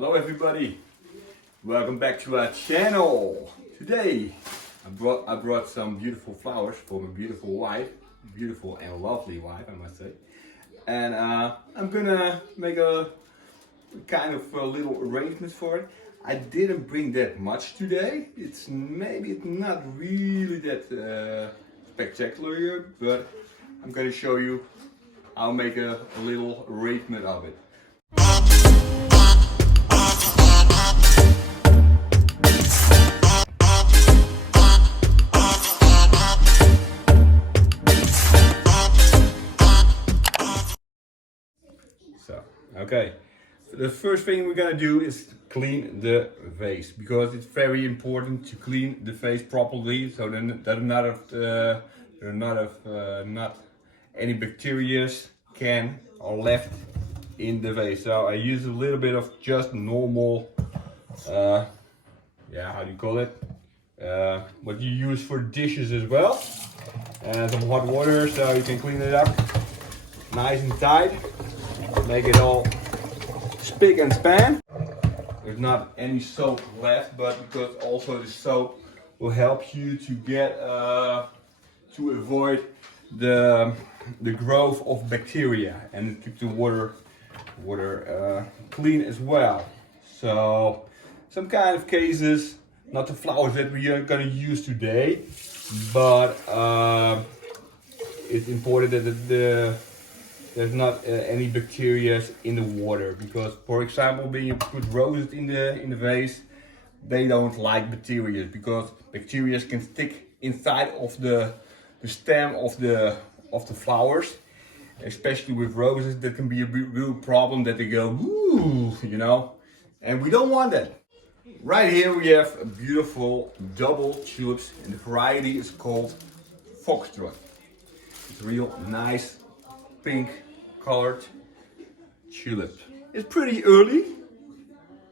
Hello everybody, welcome back to our channel. Today I brought some beautiful flowers for my beautiful wife, beautiful and lovely wife I must say. And I'm gonna make a kind of a little arrangement for it. I didn't bring that much today. It's not really that spectacular here, but I'm gonna show you how to make a little arrangement of it. Okay, the first thing we're gonna do is clean the vase, because it's very important to clean the vase properly, so then not any bacteria are left in the vase. So I use a little bit of just normal, how do you call it? What you use for dishes as well, and some hot water so you can clean it up nice and tight. Make it all spick and span. There's not any soap left, but because also the soap will help you to get to avoid the growth of bacteria and keep the water clean as well. So some kind of cases, not the flowers that we are going to use today, but it's important that there's not any bacteria in the water, because for example when you put roses in the vase, they don't like bacteria, because bacteria can stick inside of the stem of the flowers, especially with roses. That can be a real problem, that they go woo, and we don't want that. Right here we have a beautiful double tulips, and the variety is called Foxtrot. It's a real nice pink colored tulip. It's pretty early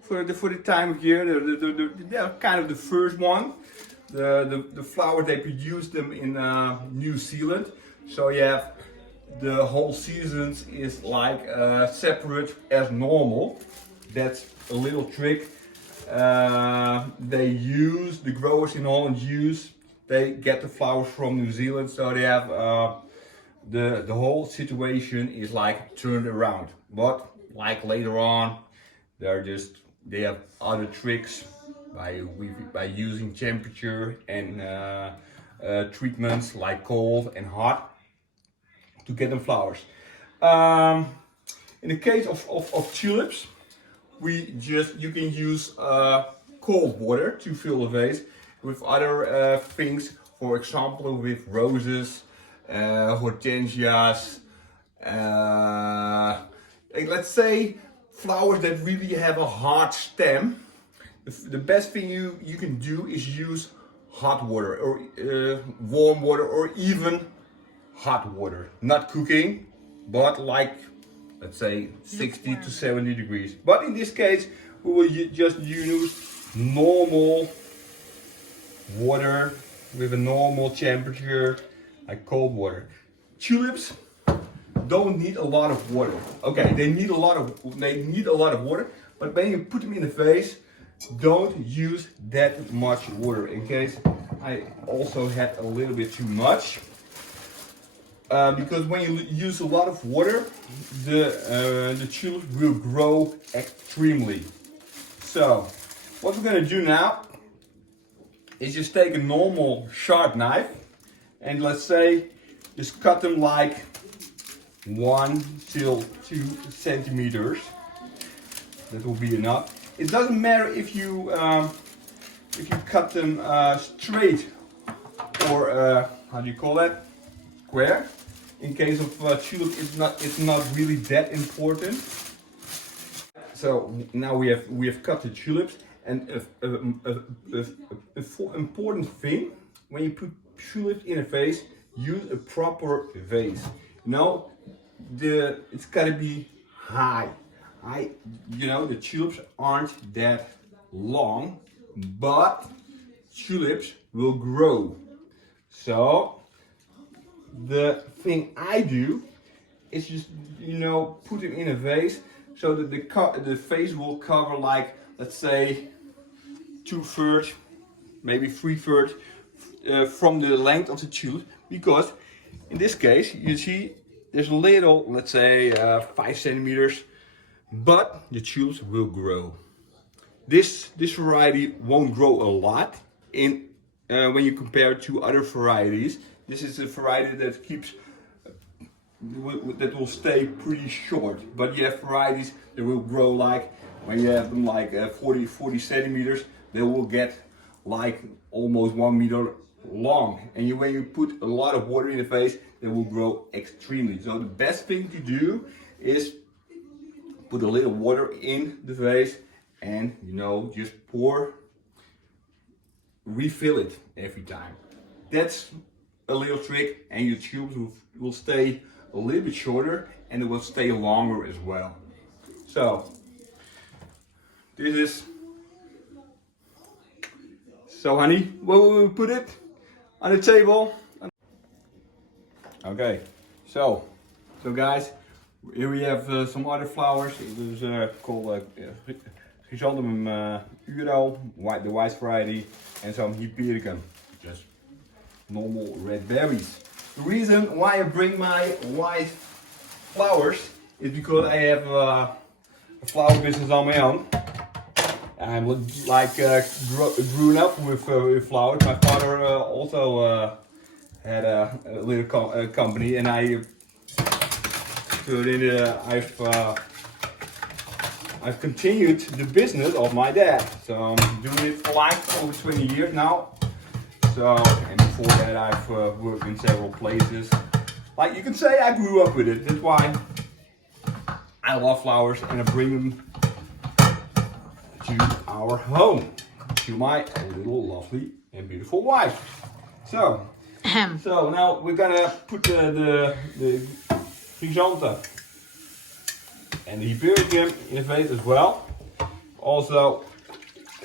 for the time of year. They're kind of the first one. The flowers, they produce them in New Zealand, so you have the whole seasons is like separate as normal. That's a little trick they use, the growers in Holland use. They get the flowers from New Zealand, so they have the whole situation is like turned around. But like later on, they have other tricks by using temperature and treatments like cold and hot to get them flowers. In the case of tulips, you can use cold water to fill the vase. With other things, for example with roses, hortensias, let's say flowers that really have a hard stem, the best thing you can do is use hot water or warm water, or even hot water, not cooking, but like let's say 60 to 70 degrees. But in this case we will just use normal water with a normal temperature, like cold water. Tulips don't need a lot of water. Okay, they need a lot of water, but when you put them in the vase, don't use that much water. In case I also had a little bit too much, because when you use a lot of water, the tulips will grow extremely. So what we're gonna do now is just take a normal sharp knife and let's say just cut them like 1 till 2 centimeters. That will be enough. It doesn't matter if you cut them straight or how do you call that? Square. In case of tulip, it's not really that important. So now we have cut the tulips, and an important thing when you put tulips in a vase, use a proper vase. No, it's gotta be high. The tulips aren't that long, but tulips will grow. So the thing I do is just put them in a vase so that the vase will cover, like, let's say 2/3, maybe 3/3 from the length of the tulip, because in this case you see there's a little, let's say 5 centimeters, but the tulips will grow. This variety won't grow a lot in when you compare it to other varieties. This is a variety that keeps that will stay pretty short, but you have varieties that will grow, like when you have them like 40 centimeters, they will get like almost 1 meter long, and when you put a lot of water in the vase, they will grow extremely. So the best thing to do is put a little water in the vase and, you know, just refill it every time. That's a little trick, and your tubes will stay a little bit shorter and it will stay longer as well. So this is, so honey, where will we put it? On the table. Okay, so guys, here we have some other flowers. It is called Chrysanthemum Euro, the white variety, and some Hypericum, just normal red berries. The reason why I bring my white flowers is because I have a flower business on my own. I'm like grown up with flowers. My father also had a little company, and I've continued the business of my dad. So I'm doing it for like over 20 years now. So, and before that I've worked in several places. Like, you can say I grew up with it. That's why I love flowers, and I bring them to our home, to my little lovely and beautiful wife. So now we're gonna put the chrysanthemum and the Hypericum in the vase as well. Also,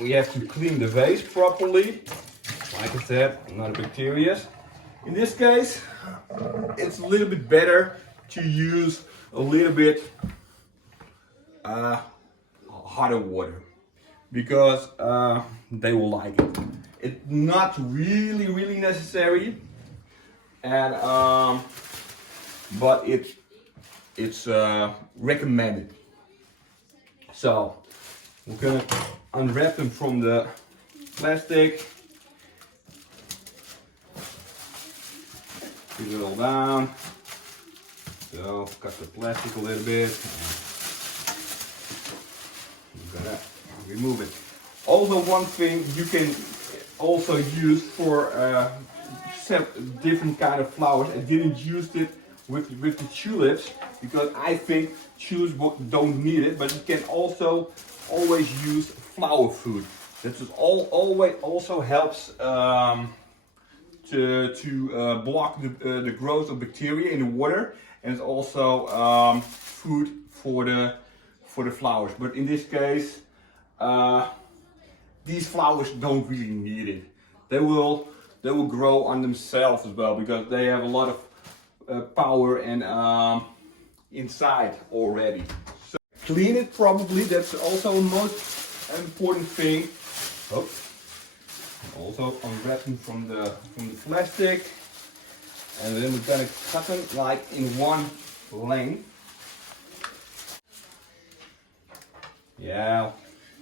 we have to clean the vase properly. Like I said, not bacteria. In this case, it's a little bit better to use a little bit hotter water, because they will like it. It's not really necessary, and but it's recommended. So we're gonna unwrap them from the plastic. Put it all down. So cut the plastic a little bit. You're gonna remove it. Also, one thing you can also use for different kind of flowers. I didn't use it with the tulips because I think tulips don't need it, but you can also always use flower food. That is always also helps to block the growth of bacteria in the water, and it's also food for the flowers. But in this case, these flowers don't really need it. They will grow on themselves as well, because they have a lot of power and inside already. So clean it properly. That's also a most important thing. Oh. Also unwrap them from the plastic, and then we're gonna cut them like in one length. Yeah,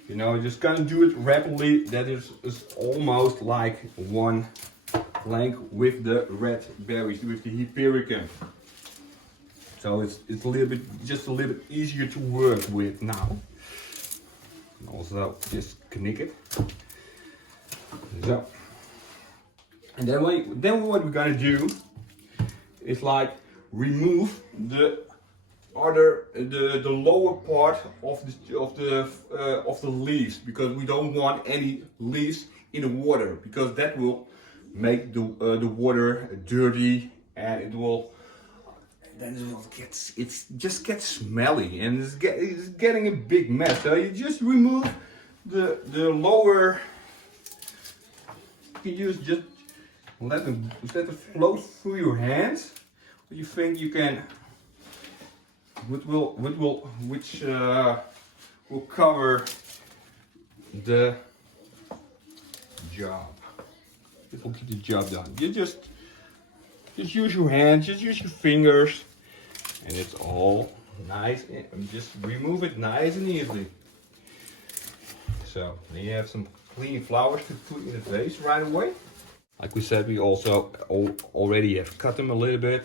you know, just gonna do it rapidly. That is almost like one length with the red berries, with the Hypericum. So it's a little bit easier to work with now. And also just knick it. So, and then what we're gonna do is like remove the lower part of the leaves, because we don't want any leaves in the water, because that will make the water dirty, and it just gets smelly, and it's getting a big mess. So you just remove the lower. You can use just let it flow through your hands. You think you can which will cover the job. It will get the job done. You just use your hands, just use your fingers, and it's all nice. And just remove it nice and easily. So then you have some clean flowers to put in the vase right away. Like we said, we also already have cut them a little bit.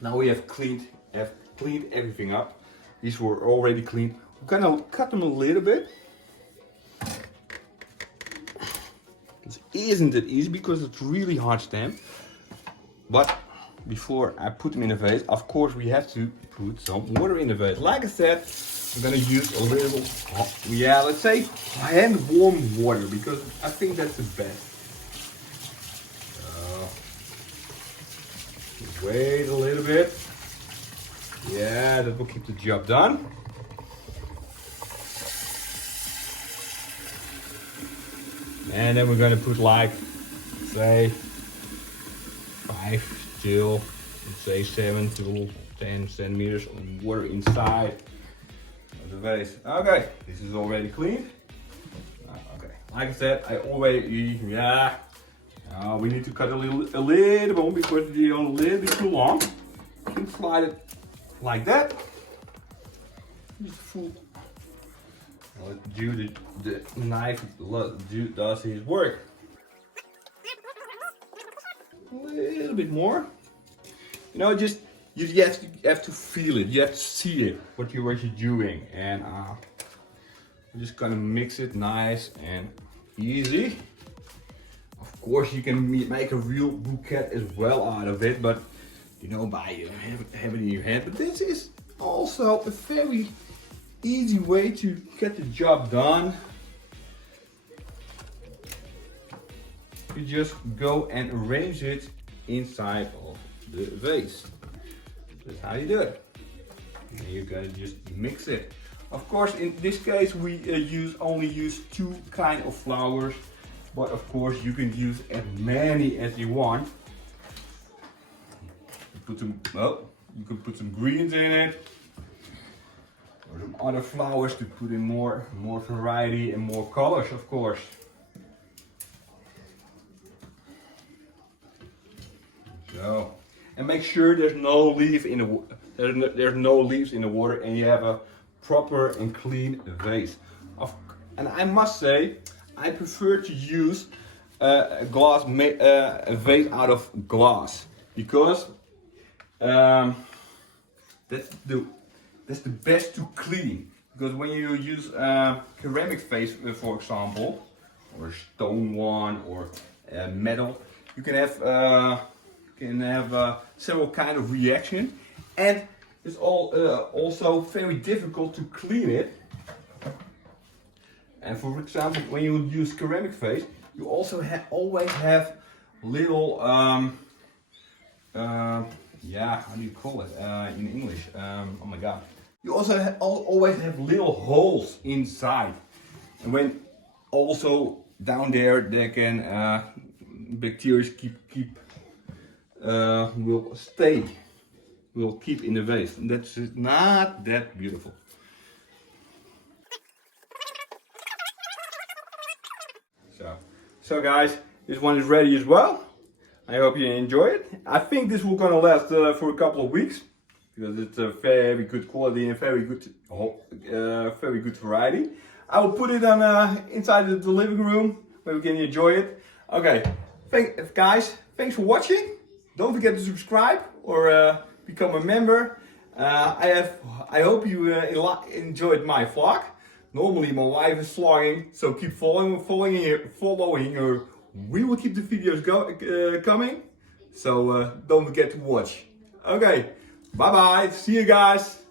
Now we have cleaned everything up. These were already cleaned. We're gonna cut them a little bit. This isn't that easy because it's really hard stem. But before I put them in a vase, of course we have to put some water in the vase. Like I said, I'm gonna use a little, yeah, let's say hand warm water because I think that's the best. Wait a little bit. Yeah, that will keep the job done. And then we're gonna put like, say, 5 till, let's say 7 to 10 centimeters of water inside of the vase. Okay, this is already cleaned. Okay, like I said, I already, yeah. We need to cut a little bit because it's a little bit too long. You can slide it like that. Just full. The knife does his work. A little bit more. You know, just you have to feel it. You have to see it. What you're doing, and I'm just gonna mix it nice and easy. Of course, you can make a real bouquet as well out of it, but you know, have it in your hand. But this is also a very easy way to get the job done. You just go and arrange it inside of the vase. That's how you do it. And you gotta just mix it. Of course, in this case, we only use 2 kinds of flowers. But of course, you can use as many as you want. You can put some greens in it, or some other flowers to put in more variety and more colors, of course. So, and make sure there's no leaf in the there's no leaves in the water, and you have a proper and clean vase. And I must say, I prefer to use a vase out of glass because that's the best to clean. Because when you use ceramic vase, for example, or a stone one, or metal, you can have several kind of reaction, and it's also very difficult to clean it. And for example, when you use ceramic vase, you also always have little, yeah, how do you call it in English? Oh my god. You also always have little holes inside. And when also down there, they can, bacteria will keep in the vase. And that's not that beautiful. So guys, this one is ready as well. I hope you enjoy it. I think this will gonna last for a couple of weeks because it's a very good quality and very good variety. I will put it on inside the living room where we can enjoy it. Okay, guys, thanks for watching. Don't forget to subscribe or become a member. I hope you enjoyed my vlog. Normally my wife is vlogging, so keep following her. We will keep the videos coming, so don't forget to watch. Okay, bye bye, see you guys.